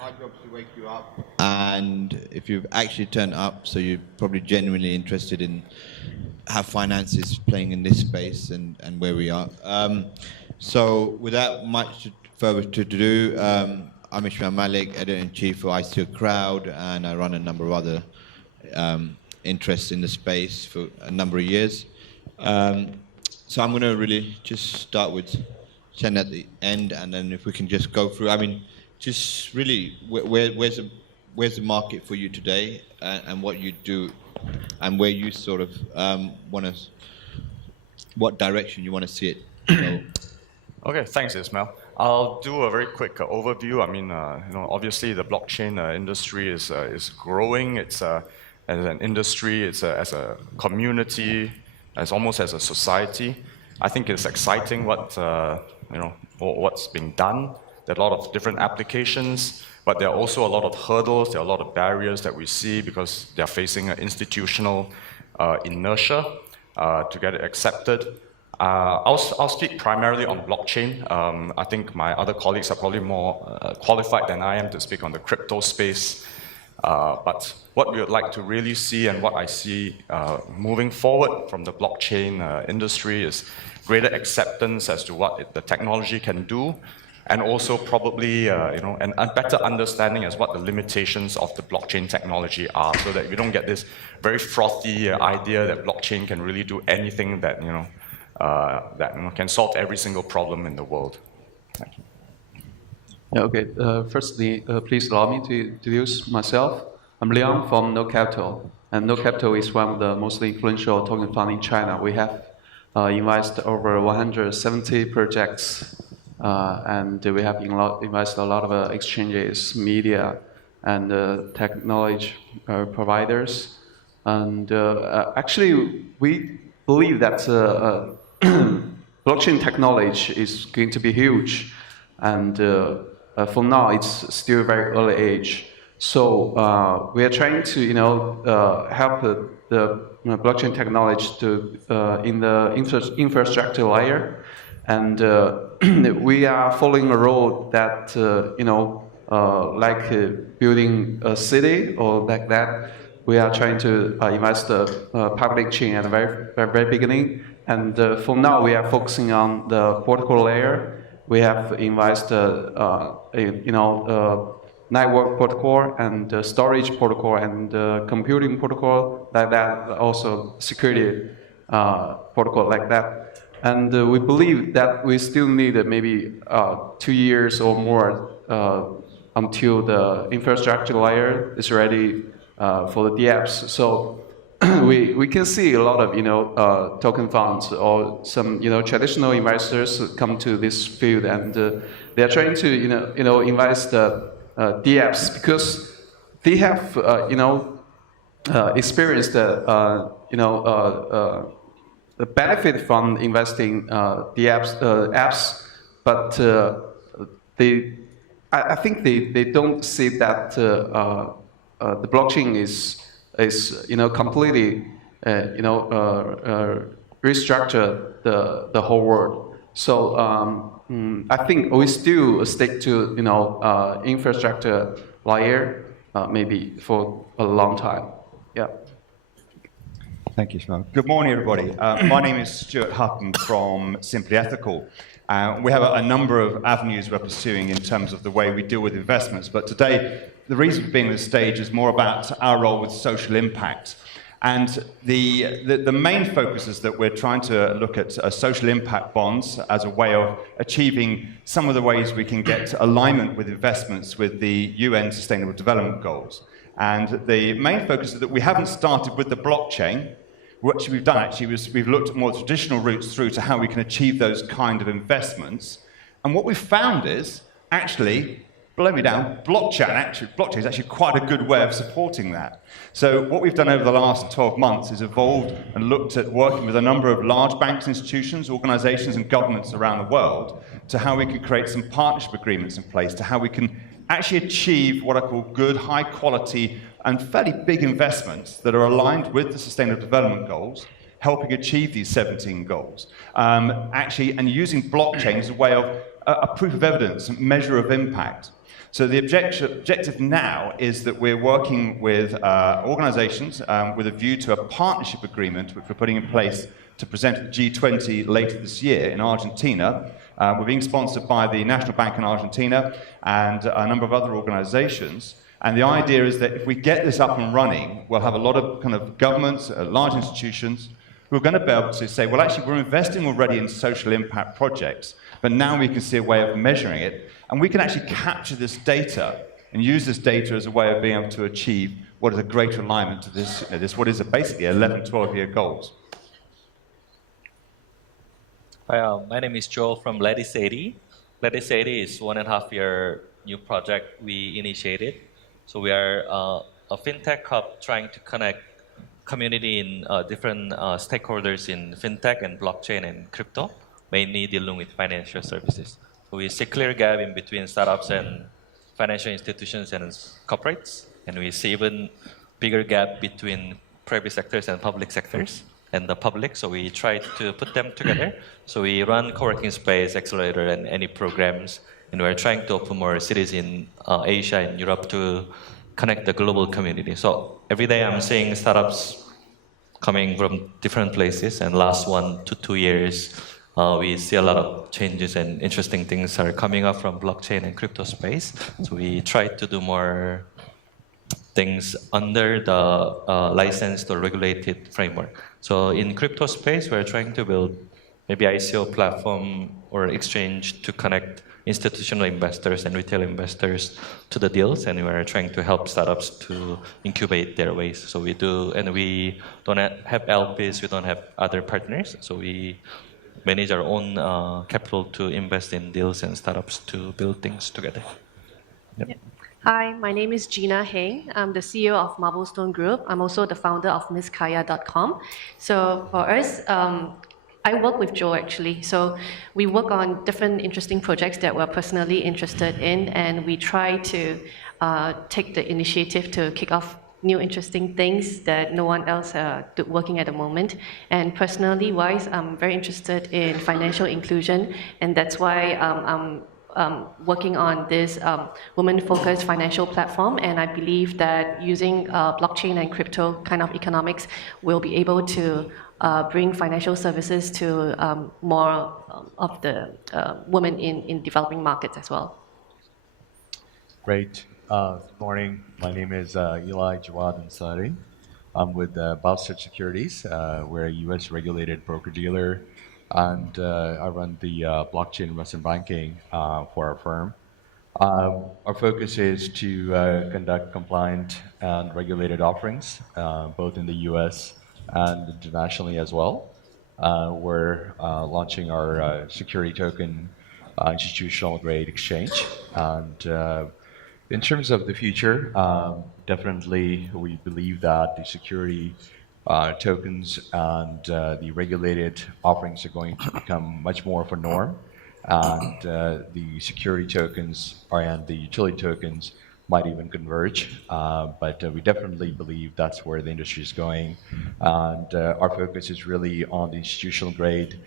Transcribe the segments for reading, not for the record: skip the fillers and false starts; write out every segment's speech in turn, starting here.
Our job is to wake you up. And if you've actually turned up, so you're probably genuinely interested in how finance is playing in this space and where we are. So without much further to do, I'm Ishmael Malik, Editor-in-Chief for ICO Crowd, and I run a number of other interests in the space for a number of years. So I'm going to really just start with Chen at the end, and then if we can just go through, I mean, just really, where's the market for you today, and what you do, and where you sort of what direction you want to see it go? Okay, thanks, Ismail. I'll do a very quick overview. I mean, obviously the blockchain industry is growing. It's as an industry, it's as a community, as almost as a society. I think it's exciting what's being done. There are a lot of different applications, but there are also a lot of hurdles. There are a lot of barriers that we see because they are facing an institutional inertia to get it accepted. I'll speak primarily on blockchain. I think my other colleagues are probably more qualified than I am to speak on the crypto space. But what we would like to really see, and what I see moving forward from the blockchain industry, is greater acceptance as to what the technology can do, and also probably a better understanding as what the limitations of the blockchain technology are, so that we don't get this very frothy idea that blockchain can really do anything that can solve every single problem in the world. Thank you. Yeah, okay. Firstly, please allow me to introduce myself. I'm Liang from No Capital, and No Capital is one of the most influential token fund in China. We have invested over 170 projects, and we have invested a lot of exchanges, media, and technology providers. And actually, we believe that blockchain technology is going to be huge, and for now it's still very early age. So we are trying to help the blockchain technology to in the infrastructure layer, and we are following a road that like building a city or like that. We are trying to invest the public chain at the very beginning, and for now we are focusing on the protocol layer. We have invested network protocol and storage protocol and computing protocol like that, also security protocol like that. And we believe that we still need maybe 2 years or more until the infrastructure layer is ready for the dApps. So we can see a lot of token funds or some traditional investors come to this field, and they are trying to invest dApps because they have experienced the benefit from investing apps, but I think they don't see that the blockchain is completely restructure the whole world. So I think we still stick to infrastructure layer maybe for a long time. Yeah. Thank you, Shmuel. Good morning, everybody. My name is Stuart Hutton from Simply Ethical. We have a number of avenues we're pursuing in terms of the way we deal with investments, but today, the reason for being on this stage is more about our role with social impact. And the main focus is that we're trying to look at social impact bonds as a way of achieving some of the ways we can get alignment with investments with the UN Sustainable Development Goals. And the main focus is that we haven't started with the blockchain. What we've done actually was we've looked at more traditional routes through to how we can achieve those kind of investments. And what we've found is, actually, blow me down, blockchain is actually quite a good way of supporting that. So what we've done over the last 12 months is evolved and looked at working with a number of large banks, institutions, organizations, and governments around the world to how we can create some partnership agreements in place, to how we can actually achieve what I call good, high quality, and fairly big investments that are aligned with the Sustainable Development Goals, helping achieve these 17 goals. And using blockchain as a way of a proof of evidence, measure of impact. So the objective now is that we're working with organizations with a view to a partnership agreement, which we're putting in place to present at the G20 later this year in Argentina. We're being sponsored by the National Bank in Argentina and a number of other organizations. And the idea is that if we get this up and running, we'll have a lot of kind of governments, large institutions, who are going to be able to say, well, actually, we're investing already in social impact projects, but now we can see a way of measuring it, and we can actually capture this data and use this data as a way of being able to achieve what is a greater alignment to this, what is basically 11, 12-year goals. Hi, my name is Joel from Lattice 80. Lattice 80 is 1.5-year new project we initiated. So we are a fintech hub trying to connect community in different stakeholders in fintech and blockchain and crypto, mainly dealing with financial services. So we see clear gap in between startups and financial institutions and corporates, and we see even bigger gap between private sectors and public sectors and the public. So we try to put them together. So we run co-working space, accelerator, and any programs, and we're trying to open more cities in Asia and Europe to connect the global community. So every day I'm seeing startups coming from different places, and last 1 to 2 years, we see a lot of changes and interesting things are coming up from blockchain and crypto space. So we try to do more things under the licensed or regulated framework. So in crypto space, we're trying to build maybe ICO platform or exchange to connect institutional investors and retail investors to the deals, and we're trying to help startups to incubate their ways. So we do, and we don't have LPs, we don't have other partners, so we manage our own capital to invest in deals and startups to build things together. Yep. Hi, my name is Gina Heng. I'm the CEO of Marblestone Group. I'm also the founder of MissKaya.com. So for us, I work with Joe actually. So we work on different interesting projects that we're personally interested in, and we try to take the initiative to kick off new interesting things that no one else is working at the moment. And personally wise, I'm very interested in financial inclusion, and that's why I'm working on this women-focused financial platform, and I believe that using blockchain and crypto kind of economics will be able to bring financial services to more of the women in developing markets as well. Great. Good morning. My name is Eli Jawad Ansari. I'm with Bowser Securities. We're a U.S. regulated broker-dealer, and I run the blockchain investment banking for our firm. Our focus is to conduct compliant and regulated offerings, both in the U.S. and internationally as well. We're launching our security token institutional grade exchange. And in terms of the future, definitely we believe that the security tokens and the regulated offerings are going to become much more of a norm. And the security tokens and the utility tokens might even converge, but we definitely believe that's where the industry is going. And our focus is really on the institutional grade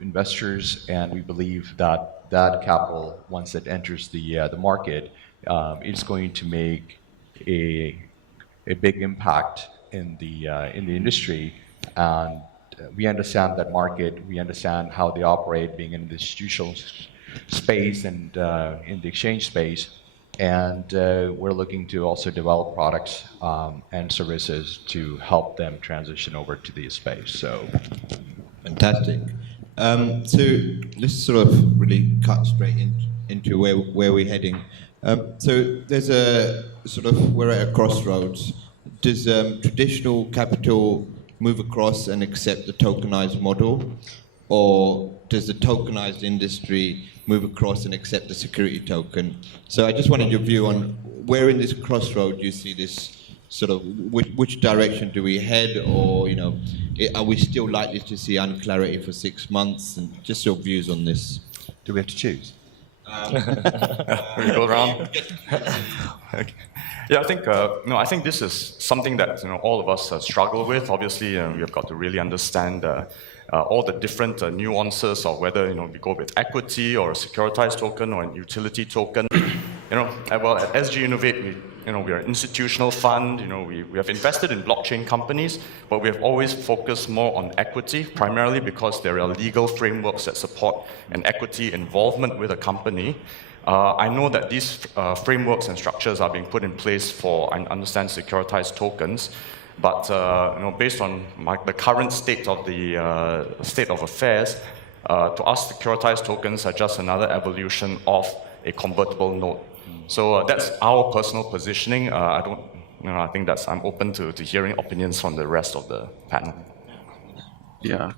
investors, and we believe that that capital, once it enters the market, is going to make a big impact in the industry. And we understand that market, we understand how they operate, being in the institutional space and in the exchange space. And we're looking to also develop products and services to help them transition over to the space. So, fantastic. So let's sort of really cut straight into where we're heading. So there's a sort of, we're at a crossroads. Does traditional capital move across and accept the tokenized model, or does the tokenized industry move across and accept the security token? So I just wanted your view on where in this crossroad you see this sort of, which direction do we head, or are we still likely to see unclarity for 6 months? And just your views on this. Do we have to choose? We go around. Okay. Yeah, I think I think this is something that all of us struggle with. Obviously, we've got to really understand all the different nuances of whether we go with equity or a securitized token or a utility token. Well, at SG Innovate, we are an institutional fund. We have invested in blockchain companies, but we have always focused more on equity, primarily because there are legal frameworks that support an equity involvement with a company. I know that these frameworks and structures are being put in place for, I understand, securitized tokens, but based on the current state of affairs, to us, securitized tokens are just another evolution of a convertible note. So that's our personal positioning. I think I'm open to hearing opinions from the rest of the panel. Yeah,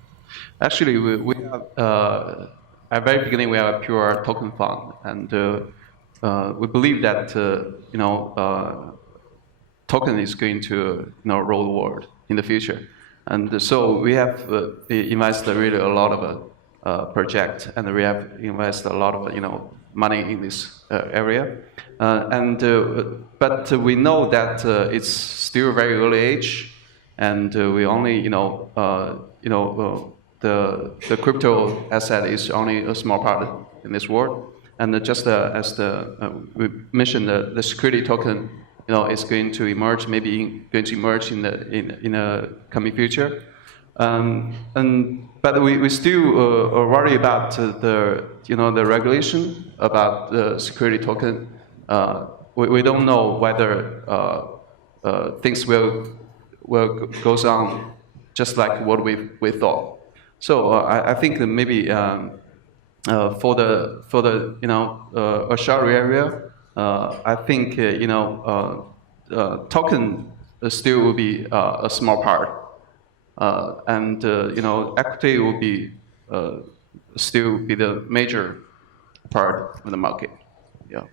actually, we have, at the very beginning, we have a pure token fund, and we believe that token is going to rule the world in the future, and so we have invested really a lot of project, and we have invested a lot of money in this area, but we know that it's still very early age, and we only the crypto asset is only a small part in this world, and just as we mentioned, the security token is going to emerge, maybe going to emerge in the coming future, but we still worry about the regulation about the security token. We don't know whether things will goes on just like what we thought. So I think that maybe for the a short area, I think token still will be a small part, and equity will be still be the major part of the market. Yeah.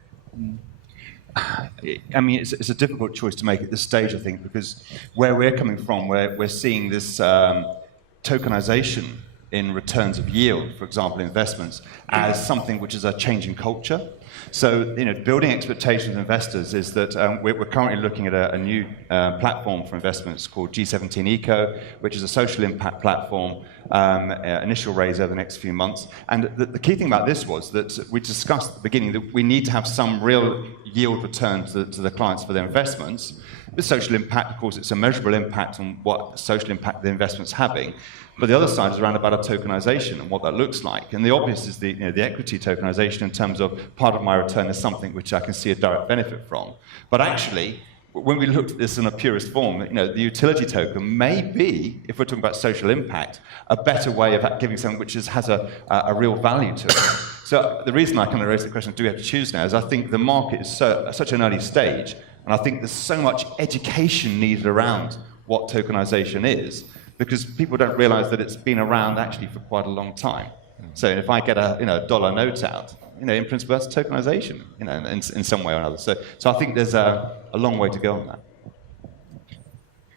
I mean, it's a difficult choice to make at this stage, I think, because where we're coming from, we're seeing this tokenization in returns of yield, for example, investments, as something which is a changing culture. So, building expectations of investors is that we're currently looking at a new platform for investments called G17 Eco, which is a social impact platform, initial raise over the next few months. And the key thing about this was that we discussed at the beginning that we need to have some real yield return to the clients for their investments. With social impact, of course, it's a measurable impact on what social impact the investment's having. But the other side is around about a tokenization and what that looks like. And the obvious is the equity tokenization in terms of part of my return is something which I can see a direct benefit from. But actually, when we looked at this in a purist form, the utility token may be, if we're talking about social impact, a better way of giving something which has a real value to it. So the reason I kind of raised the question, do we have to choose now, is I think the market is such an early stage, and I think there's so much education needed around what tokenization is, because people don't realize that it's been around actually for quite a long time. So if I get a dollar note out, in principle, that's tokenization, in some way or another. So I think there's a long way to go on that.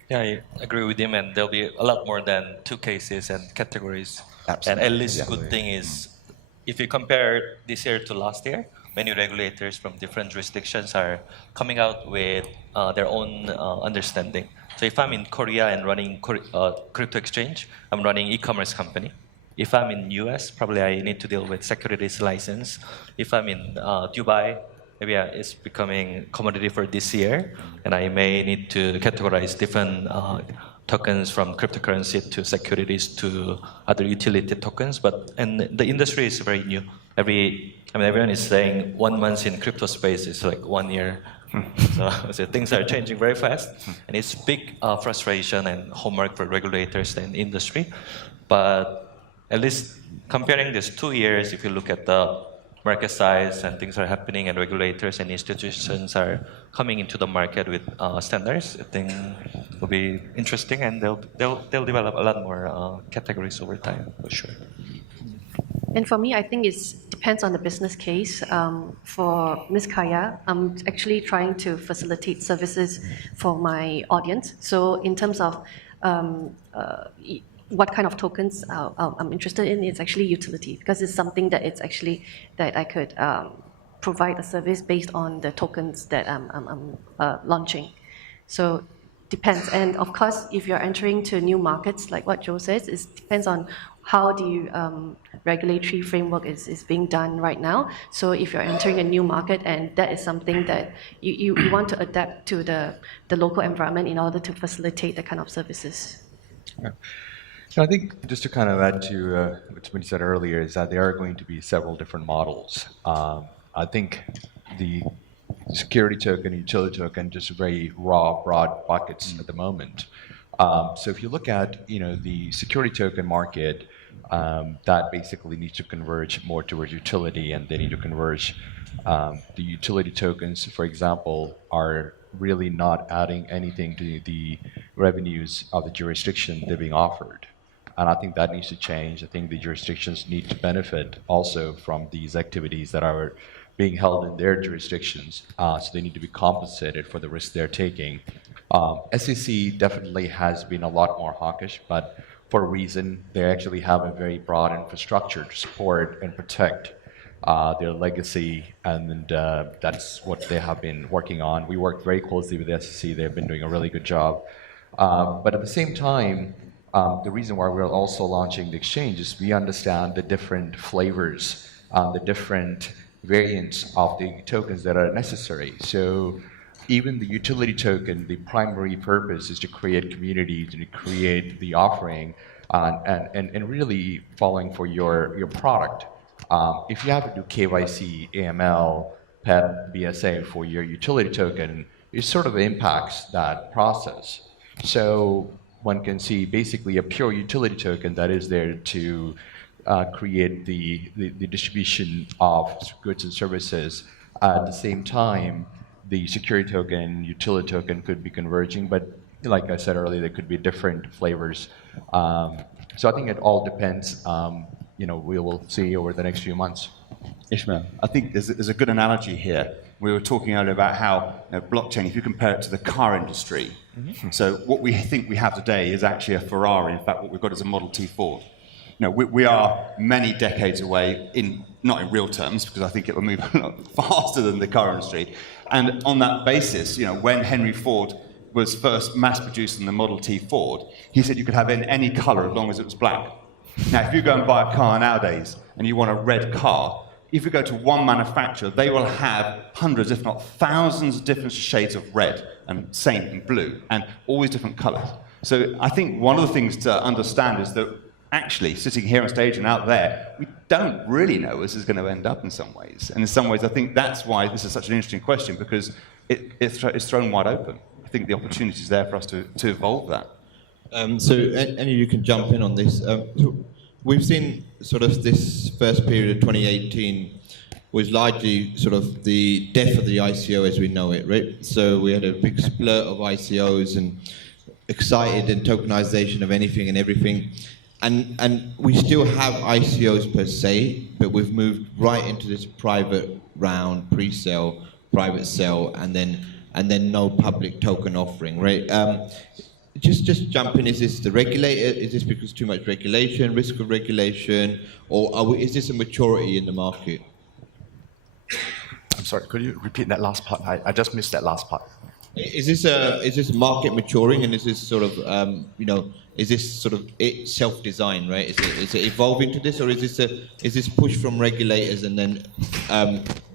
Yeah, I agree with him, and there'll be a lot more than 2 cases and categories. Absolutely. And at least good thing is, if you compare this year to last year, many regulators from different jurisdictions are coming out with their own understanding. So if I'm in Korea and running crypto exchange, I'm running e-commerce company. If I'm in US, probably I need to deal with securities license. If I'm in Dubai, maybe it's becoming commodity for this year, and I may need to categorize different tokens from cryptocurrency to securities to other utility tokens. And the industry is very new. Everyone is saying 1 month in crypto space is like 1 year. So things are changing very fast, and it's big frustration and homework for regulators and industry. But at least comparing these 2 years, if you look at the market size and things are happening, and regulators and institutions are coming into the market with standards, I think will be interesting, and they'll develop a lot more categories over time for sure. And for me, I think it depends on the business case. For Ms. Kaya, I'm actually trying to facilitate services for my audience. So in terms of what kind of tokens I'm interested in is actually utility, because it's something that it's actually that I could provide a service based on the tokens that I'm launching. So depends. And of course, if you're entering to new markets, like what Joe says, it depends on how the regulatory framework is being done right now. So if you're entering a new market and that is something that you want to adapt to the local environment in order to facilitate that kind of services. Yeah. So I think just to kind of add to what's been said earlier is that there are going to be several different models. I think the security token, utility token, just very raw, broad buckets at the moment. So if you look at the security token market, that basically needs to converge more towards utility, and they need to converge. The utility tokens, for example, are really not adding anything to the revenues of the jurisdiction they're being offered. And I think that needs to change. I think the jurisdictions need to benefit also from these activities that are being held in their jurisdictions. So they need to be compensated for the risk they're taking. SEC definitely has been a lot more hawkish, but for a reason, they actually have a very broad infrastructure to support and protect their legacy, and that's what they have been working on. We work very closely with the SEC. They've been doing a really good job. But at the same time, the reason why we're also launching the exchange is we understand the different flavors, the different variants of the tokens that are necessary. So even the utility token, the primary purpose is to create communities and to create the offering and really following for your product. If you have to do KYC, AML, PEP, BSA for your utility token, it sort of impacts that process. So one can see basically a pure utility token that is there to create the distribution of goods and services. At the same time, the security token, utility token could be converging, but like I said earlier, there could be different flavors. So I think it all depends. We will see over the next few months. Ishmael, I think there's a good analogy here. We were talking earlier about how blockchain, if you compare it to the car industry, so what we think we have today is actually a Ferrari. In fact, what we've got is a Model T Ford. We are many decades away, not in real terms, because I think it will move a lot faster than the car industry. And on that basis, when Henry Ford was first mass-producing the Model T Ford, he said you could have it in any color as long as it was black. Now, if you go and buy a car nowadays and you want a red car, if you go to one manufacturer, they will have hundreds, if not thousands, of different shades of red, and same in blue, and all these different colors. So I think one of the things to understand is that actually, sitting here on stage and out there, we don't really know where this is going to end up in some ways. And in some ways, I think that's why this is such an interesting question, because it's thrown wide open. I think the opportunity is there for us to evolve that. So any of you can jump in on this. We've seen sort of this first period of 2018 was largely sort of the death of the ICO as we know it, right? So we had a big splurt of ICOs and excited and tokenization of anything and everything. And we still have ICOs per se, but we've moved right into this private round, pre-sale, private sale, and then no public token offering, right? Just jump in. Is this the regulator? Is this because too much regulation, risk of regulation, or is this a maturity in the market? I'm sorry, could you repeat that last part? I just missed that last part. Is this market maturing, and is this sort of is this sort of it self-designed, right? Is it evolving to this, or is this push from regulators and then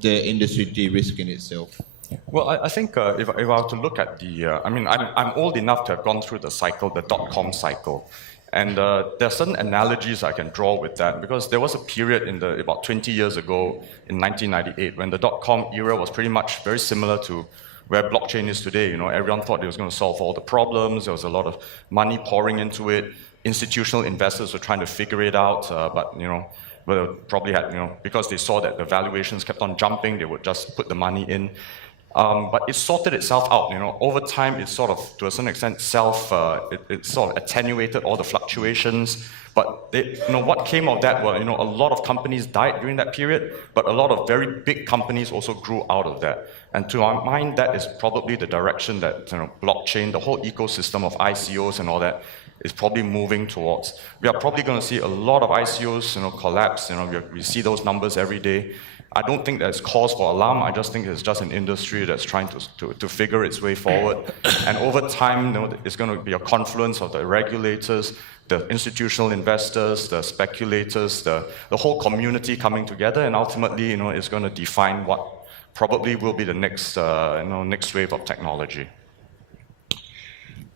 the industry de-risking itself? Well, I think if I were to look at I'm old enough to have gone through the cycle, the dot-com cycle. And there are certain analogies I can draw with that, because there was a period about 20 years ago in 1998 when the dot-com era was pretty much very similar to where blockchain is today. Everyone thought it was going to solve all the problems. There was a lot of money pouring into it. Institutional investors were trying to figure it out, but probably had, because they saw that the valuations kept on jumping, they would just put the money in. But it sorted itself out. Over time, it sort of, to a certain extent, it sort of attenuated all the fluctuations. But what came of that were, a lot of companies died during that period, but a lot of very big companies also grew out of that. And to our mind, that is probably the direction that blockchain, the whole ecosystem of ICOs and all that, is probably moving towards. We are probably going to see a lot of ICOs, collapse. We see those numbers every day. I don't think there's cause for alarm. I just think it's just an industry that's trying to figure its way forward. And over time, it's going to be a confluence of the regulators, the institutional investors, the speculators, the whole community coming together, and ultimately, it's going to define what probably will be the next, next wave of technology.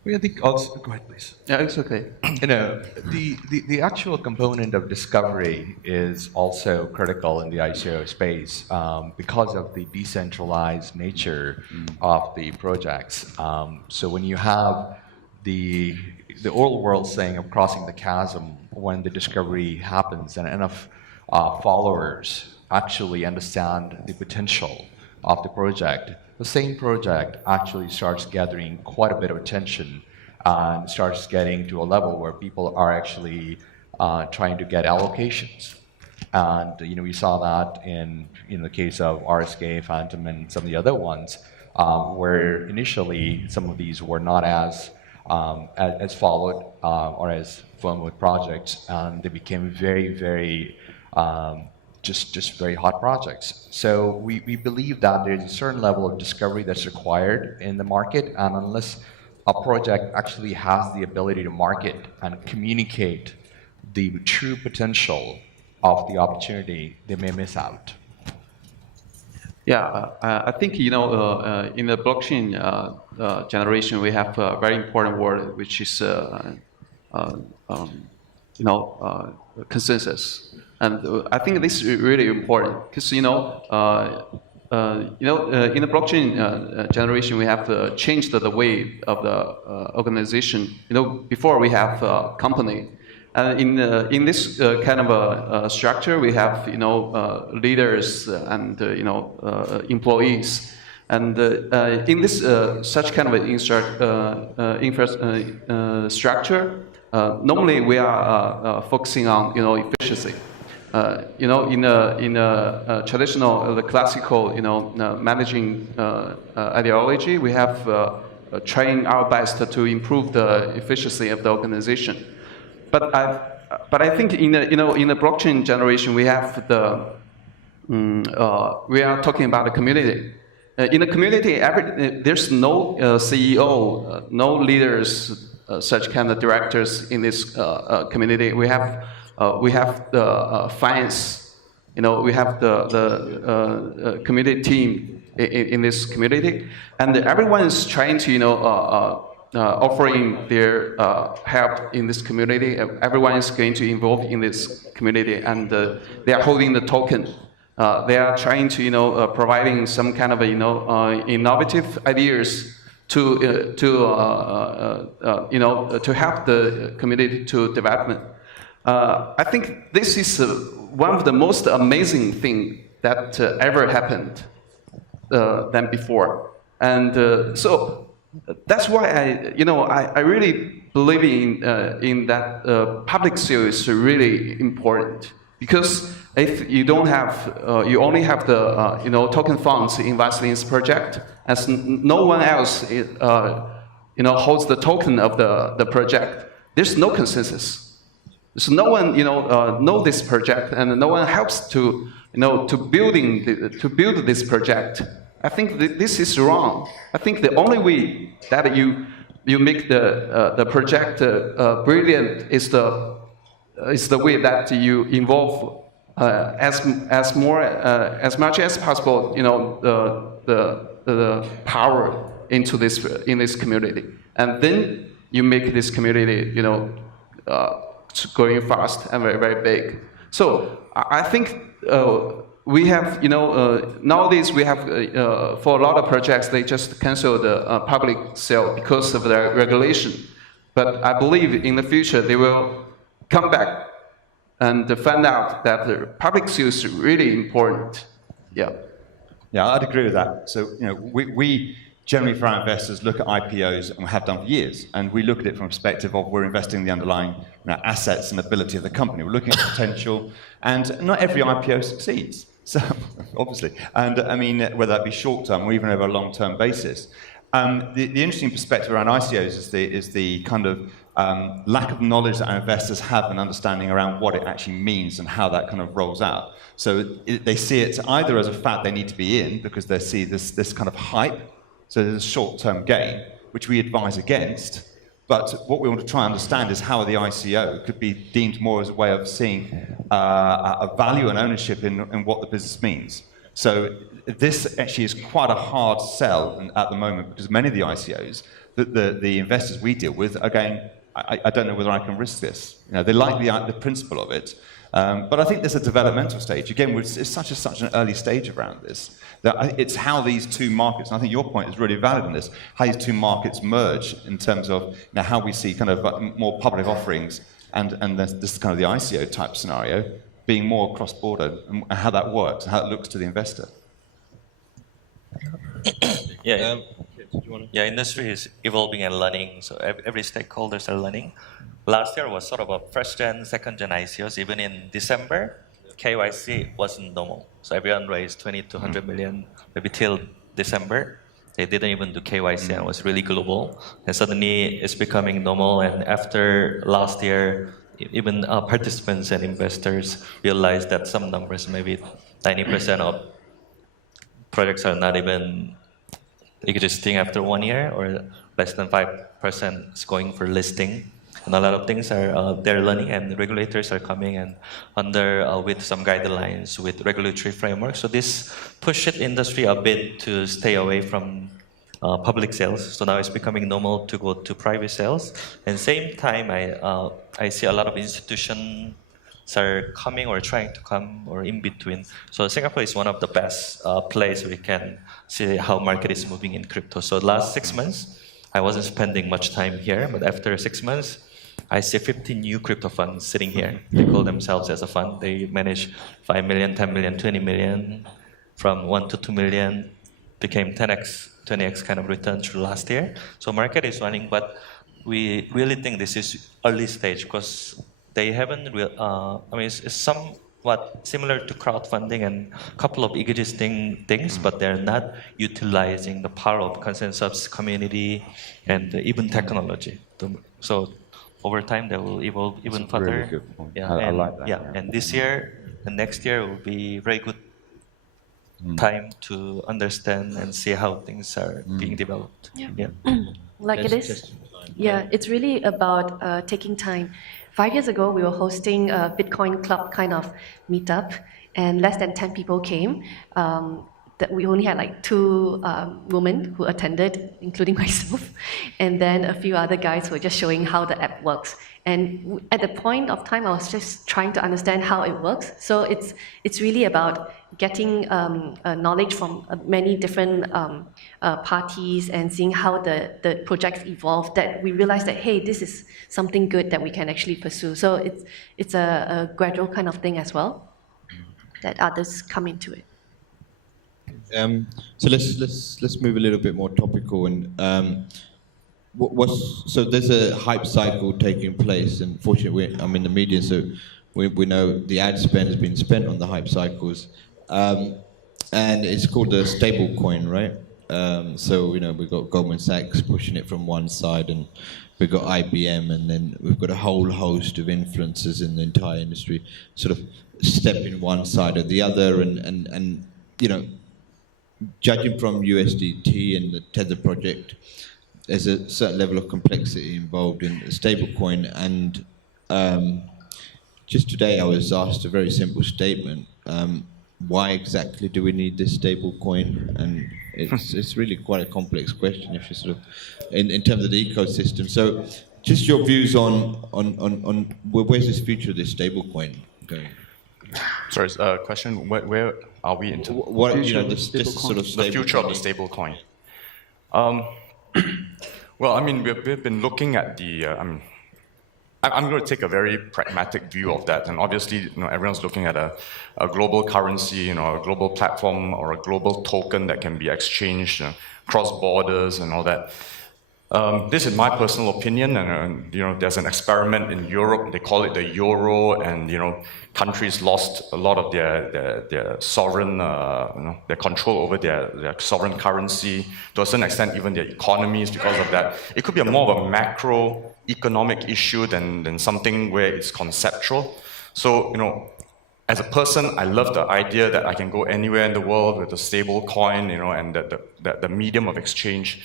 I think also, go ahead, please. Yeah, it's okay. The actual component of discovery is also critical in the ICO space because of the decentralized nature of the projects. So when you have the old world saying of crossing the chasm, when the discovery happens and enough followers actually understand the potential of the project, the same project actually starts gathering quite a bit of attention and starts getting to a level where people are actually trying to get allocations. And we saw that in the case of RSK, Phantom, and some of the other ones, where initially some of these were not as followed or as firm with projects, and they became very, very just very hot projects. So we believe that there's a certain level of discovery that's required in the market, and unless a project actually has the ability to market and communicate the true potential of the opportunity, they may miss out. Yeah, I think in the blockchain generation, we have a very important word, which is consensus. And I think this is really important because in the blockchain generation, we have changed the way of the organization. Before we have a company, and in this kind of a structure, we have leaders and employees. And in this such kind of infrastructure, normally we are focusing on efficiency. In a traditional, the classical, managing ideology, we have trying our best to improve the efficiency of the organization. But I think in the blockchain generation, we have we are talking about the community. In the community, there's no CEO, no leaders, such kind of directors in this community. We have the finance, we have the community team in this community, and everyone is trying to offering their help in this community. Everyone is going to involve in this community, and they are holding the token. They are trying to providing some kind of innovative ideas to help the community to development. I think this is one of the most amazing thing that ever happened than before, and so that's why I really believe in that public sale is really important, because if you don't have you only have the token funds invest in this project, as no one else holds the token of the project, there's no consensus. So no one know this project, and no one helps to build this project. I think this is wrong. I think the only way that you make the project brilliant is the way that you involve as much as possible the power into this community, and then you make this community going fast and very, very big. So I think we have, nowadays we have, for a lot of projects, they just cancel the public sale because of the regulation. But I believe in the future they will come back and find out that the public sale is really important. Yeah. Yeah, I'd agree with that. So, we generally for our investors look at IPOs, and we have done for years, and we look at it from a perspective of we're investing in the underlying assets and ability of the company. We're looking at potential, and not every IPO succeeds. So, obviously, and I mean, whether that be short term or even over a long term basis. The interesting perspective around ICOs is the kind of lack of knowledge that our investors have an understanding around what it actually means and how that kind of rolls out. So they see it either as a fact they need to be in because they see this kind of hype, so there's a short-term gain, which we advise against. But what we want to try and understand is how the ICO could be deemed more as a way of seeing a value and ownership in what the business means. So this actually is quite a hard sell at the moment because many of the ICOs, the investors we deal with, are going, I don't know whether I can risk this. You know, they like the principle of it, but I think there's a developmental stage. Again, it's such an early stage around this. That it's how these two markets, and I think your point is really valid in this, how these two markets merge in terms of how we see kind of more public offerings and this kind of the ICO type scenario being more cross-border, and how that works, and how it looks to the investor. Yeah. Yeah, industry is evolving and learning, so every stakeholders are learning. Last year was sort of a first gen, second gen ICOs. Even in December, KYC wasn't normal. So everyone raised 20 to 100 million, maybe till December. They didn't even do KYC and it was really global. And suddenly it's becoming normal. And after last year, even participants and investors realized that some numbers, maybe 90% of projects are not even existing after 1 year, or less than 5% is going for listing. And a lot of things are they're learning, and regulators are coming and under with some guidelines with regulatory framework. So this pushed industry a bit to stay away from public sales. So now it's becoming normal to go to private sales. And same time, I see a lot of institutions are coming or trying to come or in between. So Singapore is one of the best places we can see how market is moving in crypto. So last 6 months, I wasn't spending much time here, but after 6 months, I see 15 new crypto funds sitting here. They call themselves as a fund. They manage 5 million, 10 million, 20 million, from 1 to 2 million, became 10x, 20x kind of return through last year. So market is running, but we really think this is early stage because they haven't, it's somewhat similar to crowdfunding and a couple of existing things, but they're not utilizing the power of consensus community and even technology. So over time, they will evolve even further. Really good point. Yeah, I like that. Yeah, and this year and next year will be very good time to understand and see how things are being developed. Yeah. Like it is. Yeah, it's really about taking time. 5 years ago, we were hosting a Bitcoin club kind of meetup, and less than 10 people came. That we only had like 2 women who attended, including myself, and then a few other guys who were just showing how the app works. And at the point of time, I was just trying to understand how it works. So it's really about getting knowledge from many different parties and seeing how the projects evolve, that we realized that, hey, this is something good that we can actually pursue. So it's a gradual kind of thing as well, that others come into it. So let's move a little bit more topical. And so there's a hype cycle taking place, and fortunately I'm in the media, so we know the ad spend has been spent on the hype cycles, and it's called a stable coin, right? So we've got Goldman Sachs pushing it from one side, and we've got IBM, and then we've got a whole host of influencers in the entire industry sort of stepping one side or the other, and judging from USDT and the Tether project, there's a certain level of complexity involved in a stablecoin. And just today I was asked a very simple statement. Why exactly do we need this stablecoin? And it's really quite a complex question if you sort of, in terms of the ecosystem. So just your views on where's this future of this stablecoin going? Sorry, question. Where are we into this sort of the future of the stable coin? Well, I mean, we've been looking at the. I'm going to take a very pragmatic view of that, and obviously, everyone's looking at a global currency, a global platform or a global token that can be exchanged across borders and all that. This is my personal opinion, and there's an experiment in Europe. They call it the euro, and countries lost a lot of their sovereign, their control over their sovereign currency. To a certain extent, even their economies because of that. It could be more of a macroeconomic issue than something where it's conceptual. So as a person, I love the idea that I can go anywhere in the world with a stable coin, and that the medium of exchange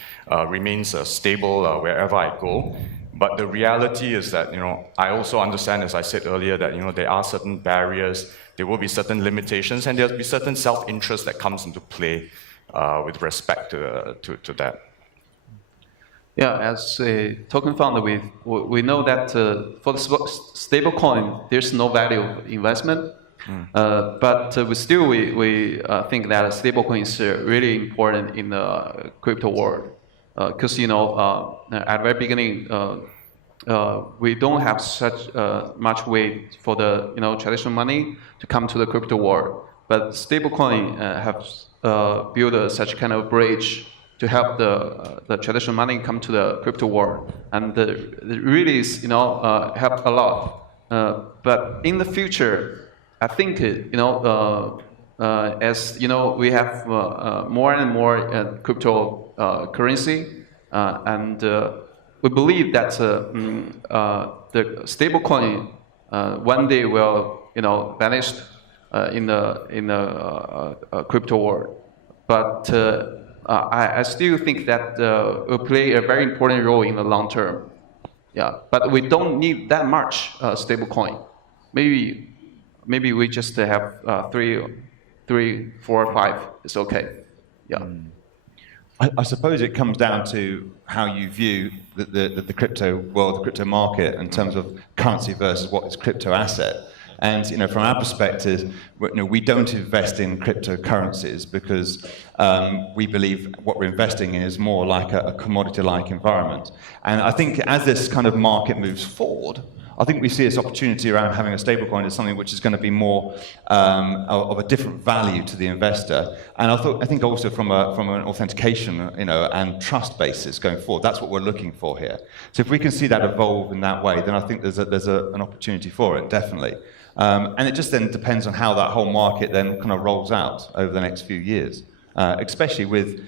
remains stable wherever I go. But the reality is that, I also understand, as I said earlier, that, there are certain barriers, there will be certain limitations, and there'll be certain self-interest that comes into play with respect to that. Yeah, as a token founder, we know that for the stable coin, there's no value of investment. But we think that a stablecoin is really important in the crypto world, because at the very beginning we don't have such much weight for the traditional money to come to the crypto world, but stablecoin have built such kind of bridge to help the traditional money come to the crypto world, and it really is help a lot. But in the future, I think as we have more and more crypto currency, and we believe that the stablecoin one day will vanish in the crypto world. But I still think that will play a very important role in the long term. Yeah, but we don't need that much stablecoin. Maybe we just have three, 4, 5. It's okay. Yeah. I suppose it comes down to how you view the crypto world, the crypto market, in terms of currency versus what is crypto asset. And from our perspective, we don't invest in cryptocurrencies because we believe what we're investing in is more like a commodity-like environment. And I think as this kind of market moves forward, I think we see this opportunity around having a stablecoin as something which is going to be more of a different value to the investor. And I think also from an authentication, and trust basis going forward, that's what we're looking for here. So if we can see that evolve in that way, then I think there's an opportunity for it, definitely. And it just then depends on how that whole market then kind of rolls out over the next few years, especially with,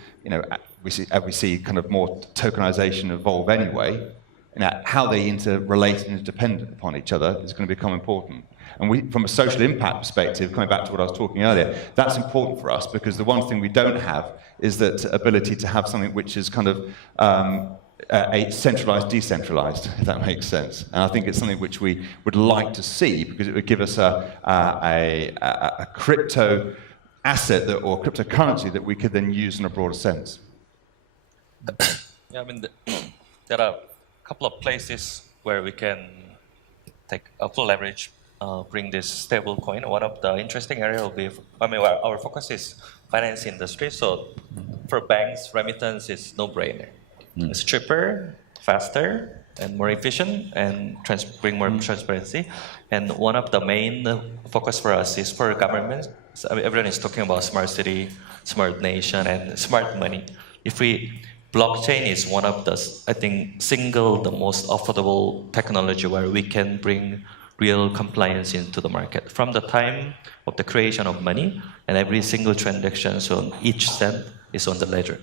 we see kind of more tokenization evolve anyway. How they interrelate and interdependent upon each other is going to become important. And from a social impact perspective, coming back to what I was talking earlier, that's important for us because the one thing we don't have is that ability to have something which is kind of a centralized, decentralized, if that makes sense. And I think it's something which we would like to see because it would give us a crypto asset or cryptocurrency that we could then use in a broader sense. Yeah, there are a couple of places where we can take a full leverage, bring this stable coin. One of the interesting area will be, our focus is finance industry. So for banks, remittance is no-brainer. It's cheaper, faster, and more efficient, and bring more transparency. And one of the main focus for us is for governments. So, everyone is talking about smart city, smart nation, and smart money. Blockchain is one of the, I think, the most affordable technology where we can bring real compliance into the market. From the time of the creation of money, and every single transaction, so each cent is on the ledger.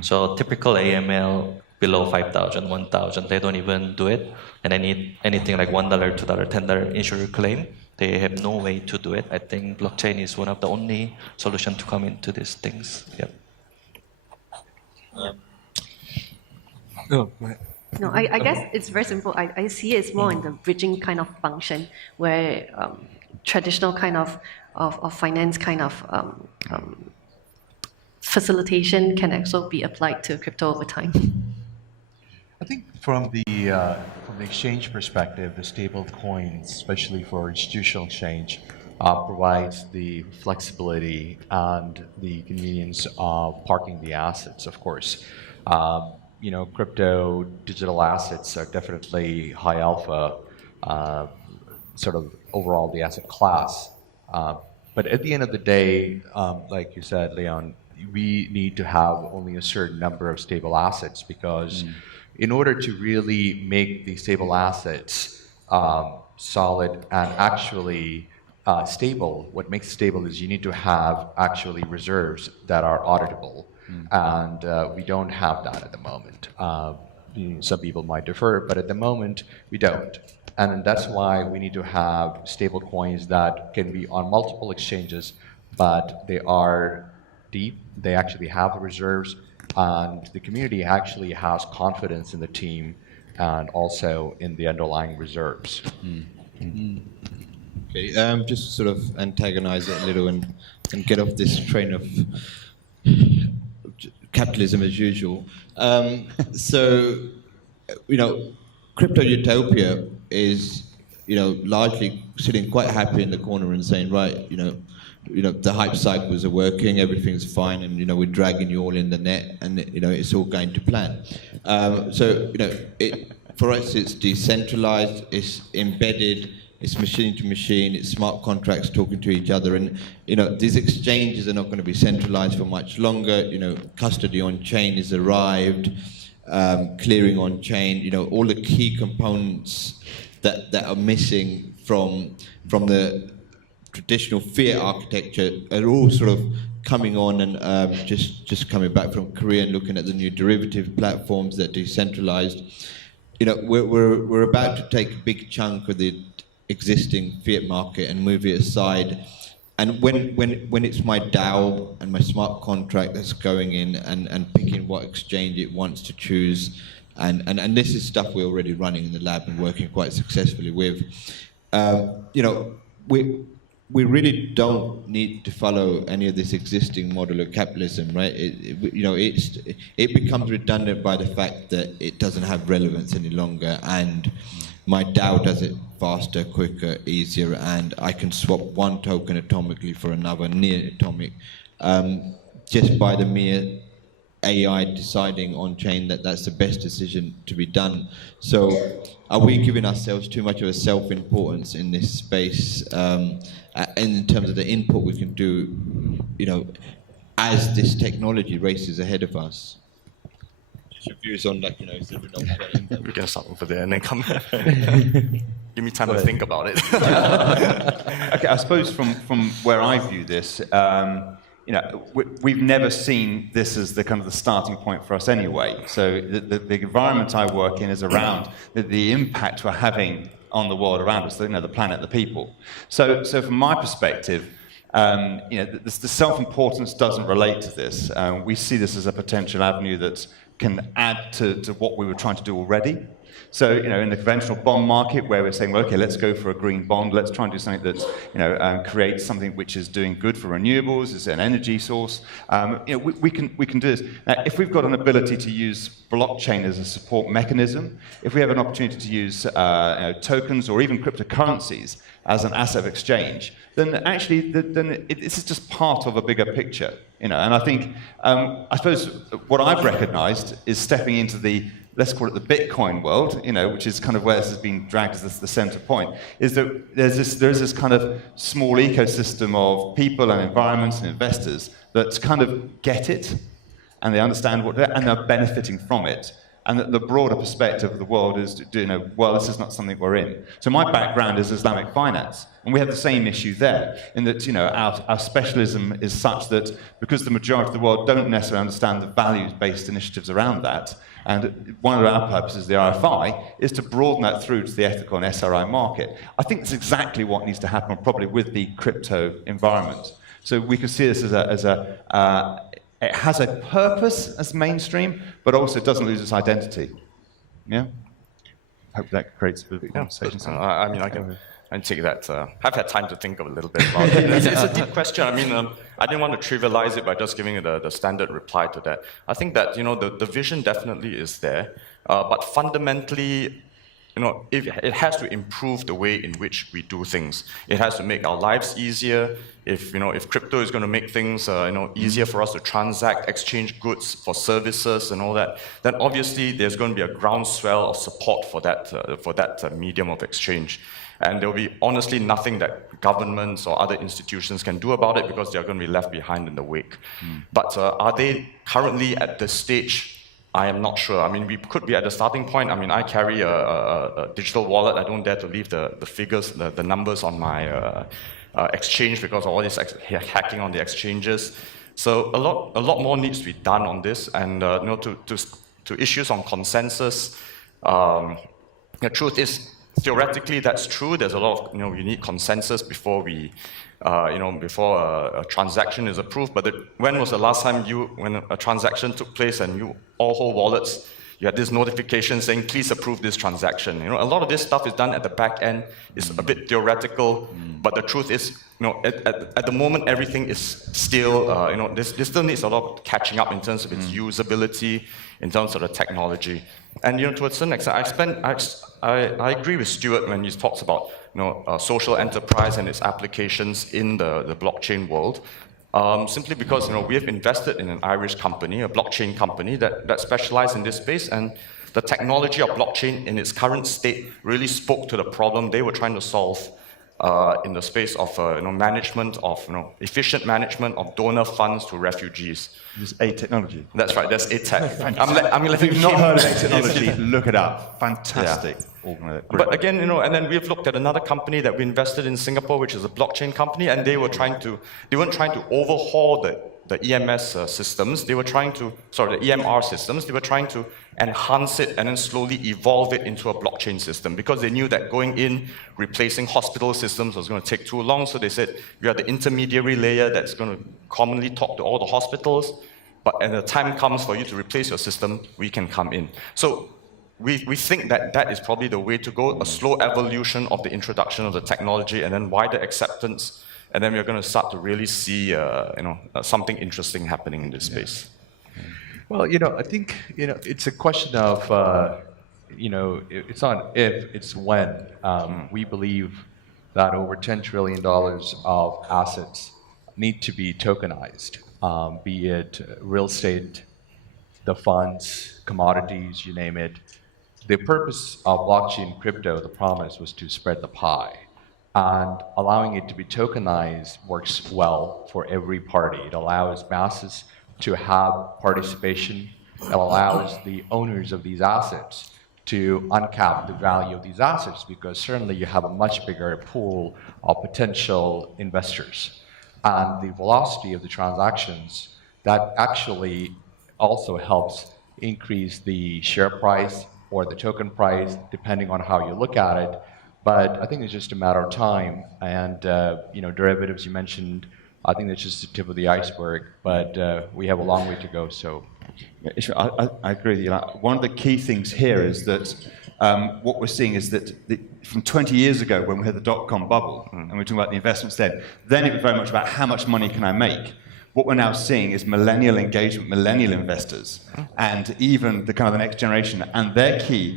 So typical AML below 5,000, 1,000, they don't even do it. And anything like $1, $2, $10 insurer claim, they have no way to do it. I think blockchain is one of the only solution to come into these things. Yep. No, I guess it's very simple. I see it's more in the bridging kind of function where traditional kind of finance kind of facilitation can also be applied to crypto over time. I think from the exchange perspective, the stable coins, especially for institutional exchange, provides the flexibility and the convenience of parking the assets, of course. Crypto digital assets are definitely high alpha, sort of overall the asset class. But at the end of the day, like you said, Leon, we need to have only a certain number of stable assets because in order to really make the stable assets solid and actually stable, what makes it stable is you need to have actually reserves that are auditable. And we don't have that at the moment. Some people might differ, but at the moment, we don't. And that's why we need to have stable coins that can be on multiple exchanges, but they are deep, they actually have the reserves, and the community actually has confidence in the team and also in the underlying reserves. Okay, just sort of antagonize it a little and get off this train of capitalism as usual. So, crypto utopia is, largely sitting quite happy in the corner and saying, right, the hype cycles are working, everything's fine, and we're dragging you all in the net, and it's all going to plan. For us, it's decentralized, it's embedded, it's machine to machine, it's smart contracts talking to each other, and these exchanges are not going to be centralized for much longer. Custody on chain is arrived, clearing on chain. All the key components that are missing from the traditional fiat architecture are all sort of coming on, and just coming back from Korea and looking at the new derivative platforms that are decentralized. We're about to take a big chunk of the existing fiat market and move it aside. And when it's my DAO and my smart contract that's going in and picking what exchange it wants to choose, and this is stuff we're already running in the lab and working quite successfully with. We really don't need to follow any of this existing model of capitalism, right? It becomes redundant by the fact that it doesn't have relevance any longer, and my DAO does it faster, quicker, easier, and I can swap one token atomically for another near atomic, just by the mere AI deciding on chain that that's the best decision to be done. So are we giving ourselves too much of a self-importance in this space, in terms of the input we can do, as this technology races ahead of us? Just your views on that, so we're not getting We can start over there and then come. Give me time to think about it. Okay, I suppose from where I view this, we've never seen this as the kind of the starting point for us anyway. So the environment I work in is around the impact we're having on the world around us, the planet, the people. So from my perspective, the self-importance doesn't relate to this. We see this as a potential avenue that can add to what we were trying to do already. So, in the conventional bond market, where we're saying, well, okay, let's go for a green bond, let's try and do something that's, creates something which is doing good for renewables, is an energy source. We can do this. Now, if we've got an ability to use blockchain as a support mechanism, if we have an opportunity to use tokens or even cryptocurrencies as an asset of exchange, then actually, this is just part of a bigger picture. And I think, I suppose what I've recognized is stepping into the, let's call it the Bitcoin world, which is kind of where this has been dragged as the center point, is that there is this kind of small ecosystem of people and environments and investors that kind of get it, and they understand and they're benefiting from it. And that the broader perspective of the world is, well, this is not something we're in. So my background is Islamic finance, and we have the same issue there, in that, our specialism is such that because the majority of the world don't necessarily understand the values-based initiatives around that, and one of our purposes, the RFI, is to broaden that through to the ethical and SRI market. I think that's exactly what needs to happen, probably with the crypto environment. So we can see this it has a purpose as mainstream, but also it doesn't lose its identity. Yeah? Hope that creates a bit of a conversation. I can take that. I've had time to think of a little bit about it. It's a deep question. I didn't want to trivialize it by just giving the standard reply to that. I think that, the vision definitely is there, but fundamentally, it has to improve the way in which we do things. It has to make our lives easier. If crypto is going to make things easier for us to transact, exchange goods for services and all that, then obviously there's going to be a groundswell of support for that medium of exchange. And there will be honestly nothing that governments or other institutions can do about it, because they're going to be left behind in the wake. But are they currently at the stage I am not sure. I mean, we could be at the starting point. I mean, I carry a digital wallet. I don't dare to leave the figures, the numbers on my exchange because of all this hacking on the exchanges. So a lot more needs to be done on this, and to issues on consensus. The truth is, theoretically, that's true. There's a lot of you need consensus before we, before a transaction is approved. But when was the last time when a transaction took place and you all hold wallets, you had this notification saying, please approve this transaction. A lot of this stuff is done at the back end. It's a bit theoretical, but the truth is, at the moment, everything is still, this still needs a lot of catching up in terms of its usability, in terms of the technology. And to a certain extent, I agree with Stuart when he talks about social enterprise and its applications in the blockchain world. Simply because we have invested in an Irish company, a blockchain company that specializes in this space, and the technology of blockchain in its current state really spoke to the problem they were trying to solve in the space of management of efficient management of donor funds to refugees. This is A technology. That's right. That's A tech. If you've not heard of A technology, look it up. Fantastic. Yeah. But again, and then we've looked at another company that we invested in Singapore, which is a blockchain company, and they weren't trying to overhaul the EMS systems. They were trying to, the EMR systems. They were trying to enhance it and then slowly evolve it into a blockchain system because they knew that going in, replacing hospital systems was going to take too long. So they said, we are the intermediary layer that's going to commonly talk to all the hospitals. But when the time comes for you to replace your system, we can come in. So we think that is probably the way to go, a slow evolution of the introduction of the technology and then wider acceptance. And then we're going to start to really see, something interesting happening in this space. Well, I think, it's a question of, it's not if, it's when. We believe that over $10 trillion of assets need to be tokenized, be it real estate, the funds, commodities, you name it. The purpose of blockchain crypto, the promise, was to spread the pie. And allowing it to be tokenized works well for every party. It allows masses to have participation. It allows the owners of these assets to uncap the value of these assets because certainly you have a much bigger pool of potential investors. And the velocity of the transactions, that actually also helps increase the share price or the token price, depending on how you look at it. But I think it's just a matter of time. And, derivatives you mentioned, I think that's just the tip of the iceberg, but we have a long way to go, so. I agree with you. One of the key things here is that what we're seeing is that from 20 years ago when we had the dot-com bubble, and we were talking about the investments then it was very much about how much money can I make. What we're now seeing is millennial engagement, millennial investors, and even the kind of the next generation. And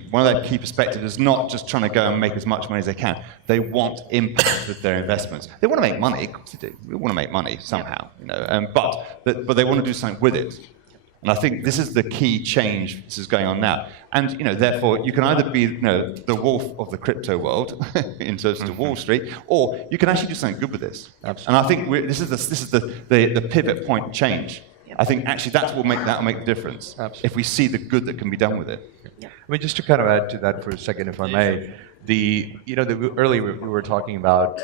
one of their key perspectives is not just trying to go and make as much money as they can. They want impact with their investments. They want to make money, of course they do. They want to make money somehow, but they want to do something with it. And I think this is the key change this is going on now. And therefore, you can either be the wolf of the crypto world in terms of Wall Street, or you can actually do something good with this. Absolutely. And I think this is the pivot point change. Yep. I think actually that'll make the difference. Absolutely. If we see the good that can be done with it. Yep. I mean, just to kind of add to that for a second, if I may, earlier we were talking about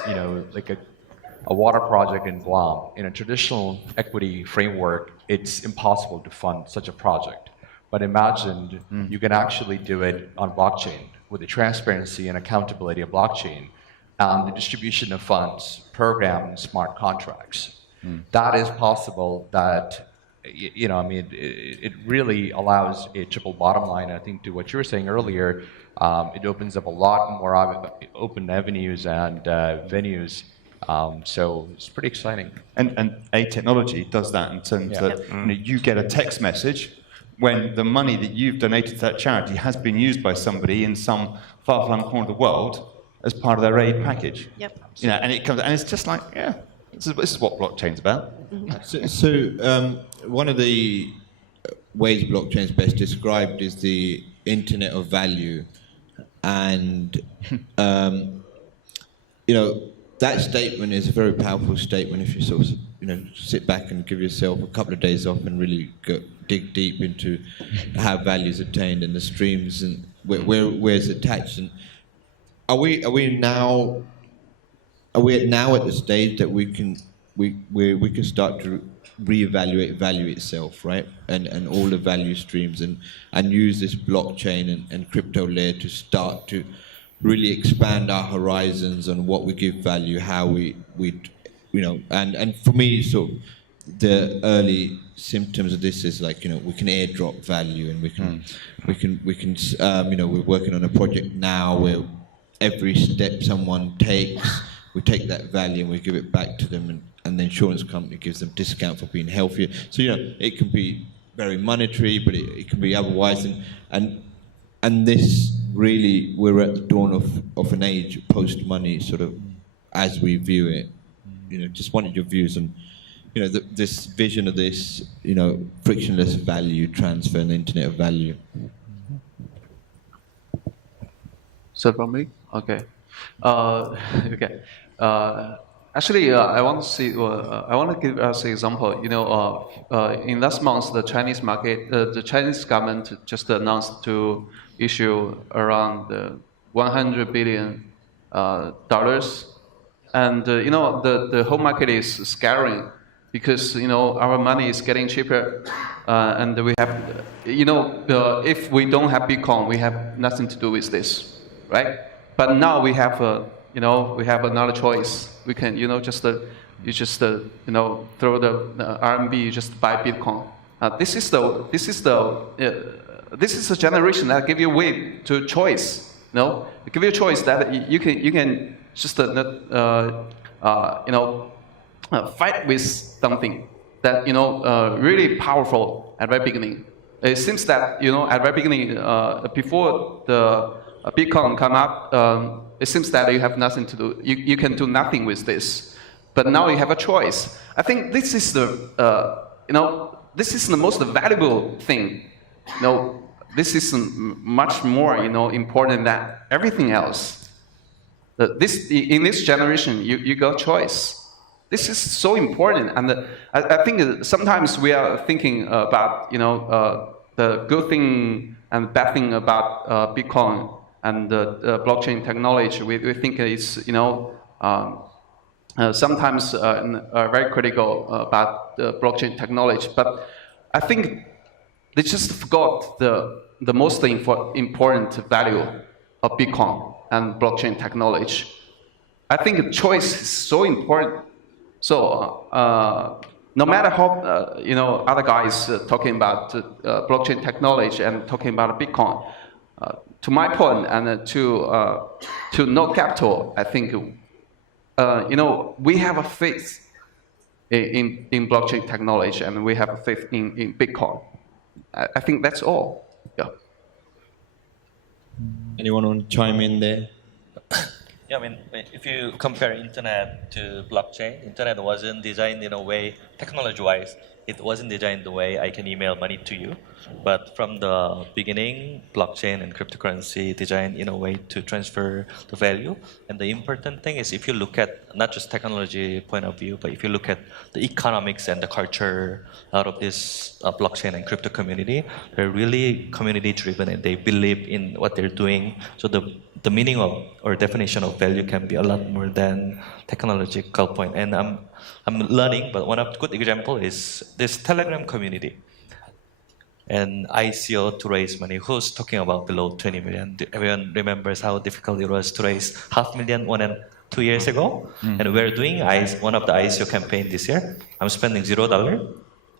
like a water project in Guam. In a traditional equity framework, it's impossible to fund such a project. But imagine you can actually do it on blockchain with the transparency and accountability of blockchain and the distribution of funds, program and smart contracts. That is possible. That it really allows a triple bottom line. I think to what you were saying earlier, it opens up a lot more open avenues and venues. So it's pretty exciting. And A technology does that in terms that you get a text message when the money that you've donated to that charity has been used by somebody in some far-flung corner of the world as part of their aid package. Yep. And it comes, and it's just like, this is what blockchain's about. So one of the ways blockchain is best described is the Internet of Value, and that statement is a very powerful statement if sit back and give yourself a couple of days off and really dig deep into how value is obtained and the streams and where it's attached. And are we now at the stage that we can start to reevaluate value itself, right? And all the value streams and use this blockchain and crypto layer to start to really expand our horizons on what we give value, how we and for me, sort of the early symptoms of this is like, we can airdrop value, and we can we're working on a project now where every step someone takes, we take that value and we give it back to them, and the insurance company gives them discount for being healthier. So it can be very monetary, but it can be otherwise, and this really, we're at the dawn of an age post money, sort of as we view it. Just wanted your views on this vision of this frictionless value transfer and the internet of value. So from me, okay, okay. Actually, I want to see. I want to give us an example. In last month, the Chinese market, the Chinese government just announced to issue around $100 billion dollars, and the whole market is scattering because our money is getting cheaper, and we have if we don't have Bitcoin, we have nothing to do with this, right? But now we have we have another choice. We can you just throw the RMB, you just buy Bitcoin. This is a generation that give you way to choice. Give you a choice that you can just fight with something that really powerful at the very beginning. It seems that at the very beginning, before the Bitcoin come up, it seems that you have nothing to do. You can do nothing with this, but now you have a choice. I think this is the this is the most valuable thing. This is much more important than everything else. In this generation, you got choice. This is so important, and I think sometimes we are thinking about the good thing and bad thing about Bitcoin and blockchain technology. We think it's sometimes very critical about the blockchain technology, but I think they just forgot the most important value of Bitcoin and blockchain technology. I think choice is so important. So no matter how other guys talking about blockchain technology and talking about Bitcoin, to my point and to no capital, I think we have a faith in blockchain technology, and we have a faith in Bitcoin. I think that's all. Yeah. Anyone want to chime in there? Yeah, if you compare internet to blockchain, internet wasn't designed in a way, technology-wise, it wasn't designed the way I can email money to you. But from the beginning, blockchain and cryptocurrency designed in a way to transfer the value. And the important thing is, if you look at not just technology point of view, but if you look at the economics and the culture out of this blockchain and crypto community, they're really community-driven and they believe in what they're doing. So the meaning of or definition of value can be a lot more than technological point. And I'm learning, but one of the good example is this Telegram community and ICO to raise money. Who's talking about below 20 million? Everyone remembers how difficult it was to raise 500,000 1 and 2 years ago? And we're doing one of the ICO campaign this year. I'm spending $0.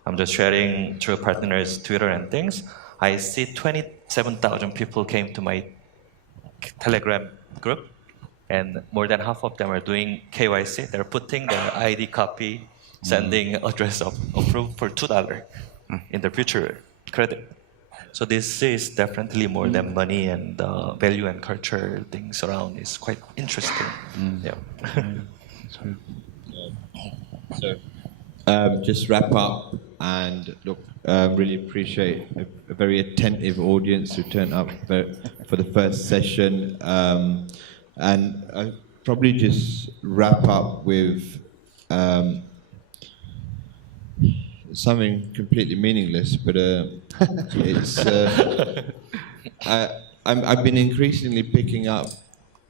I'm just sharing through partners, Twitter and things. I see 27,000 people came to my Telegram group, and more than half of them are doing KYC. They're putting their ID copy, sending address of proof for $2 in the future credit. So this is definitely more than money, and value and culture things around is quite interesting. Yeah. So just wrap up and look, really appreciate a very attentive audience who turned up for the first session. And I'll probably just wrap up with something completely meaningless, but it's. I've been increasingly picking up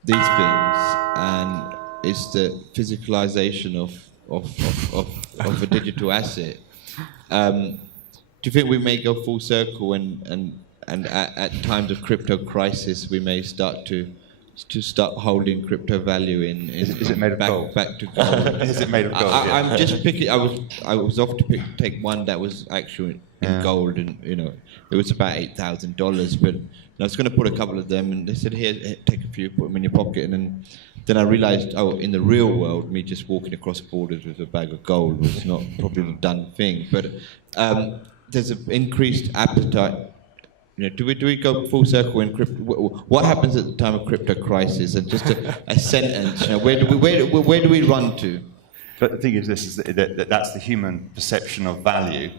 these things, and it's the physicalization of a digital asset. Do you think we may go full circle and at times of crypto crisis we may start to start holding crypto value in Is it made of gold? Back to gold? Is it made of gold? Yeah. I'm just picking. I was off to take one that was actually in gold, and it was about $8,000. But I was going to put a couple of them, and they said, "Here, take a few, put them in your pocket." And then I realised, in the real world, me just walking across borders with a bag of gold was not probably the done thing. But there's an increased appetite. Do we go full circle in crypto? What happens at the time of crypto crisis? And just a sentence. Where do we run to? But the thing is, that's the human perception of value.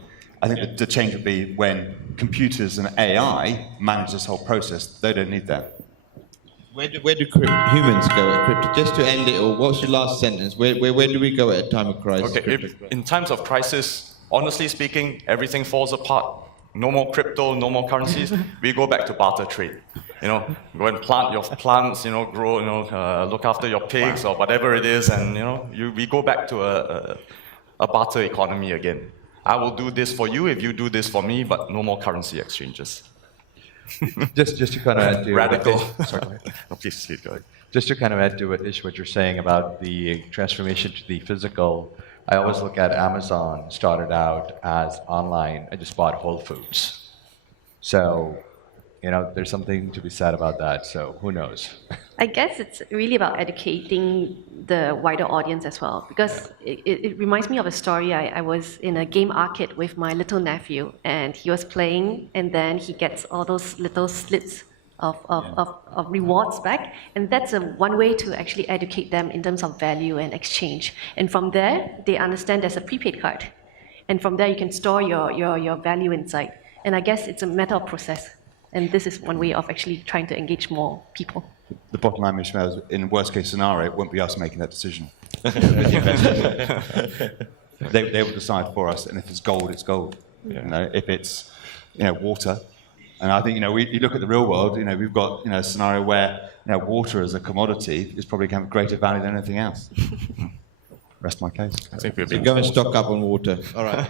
I think that the change would be when computers and AI manage this whole process. They don't need that. Where do humans go at crypto? Just to end it all, what's your last sentence? Where do we go at a time of crisis? Okay, in times of crisis, honestly speaking, everything falls apart. No more crypto, no more currencies. We go back to barter trade. Go and plant your plants. Grow. Look after your pigs or whatever it is, and we go back to a barter economy again. I will do this for you if you do this for me, but no more currency exchanges. Just to kind of add to Radical. Sorry, go ahead. No, please go ahead. Just to kind of add to what you're saying about the transformation to the physical, I always look at Amazon started out as online. I just bought Whole Foods. So, there's something to be said about that. So who knows? I guess it's really about educating the wider audience as well, because it reminds me of a story. I was in a game arcade with my little nephew, and he was playing, and then he gets all those little slits of rewards back, and that's one way to actually educate them in terms of value and exchange. And from there, they understand there's a prepaid card, and from there you can store your value inside. And I guess it's a matter of process, and this is one way of actually trying to engage more people. The bottom line, Ishmael, is in the worst case scenario, it won't be us making that decision. The investors. They will decide for us, and if it's gold, it's gold. Yeah. If it's water. And I think, you look at the real world, we've got, a scenario where, water as a commodity is probably going to have greater value than anything else. Rest my case. I think we've So been go and stock up on water. All right.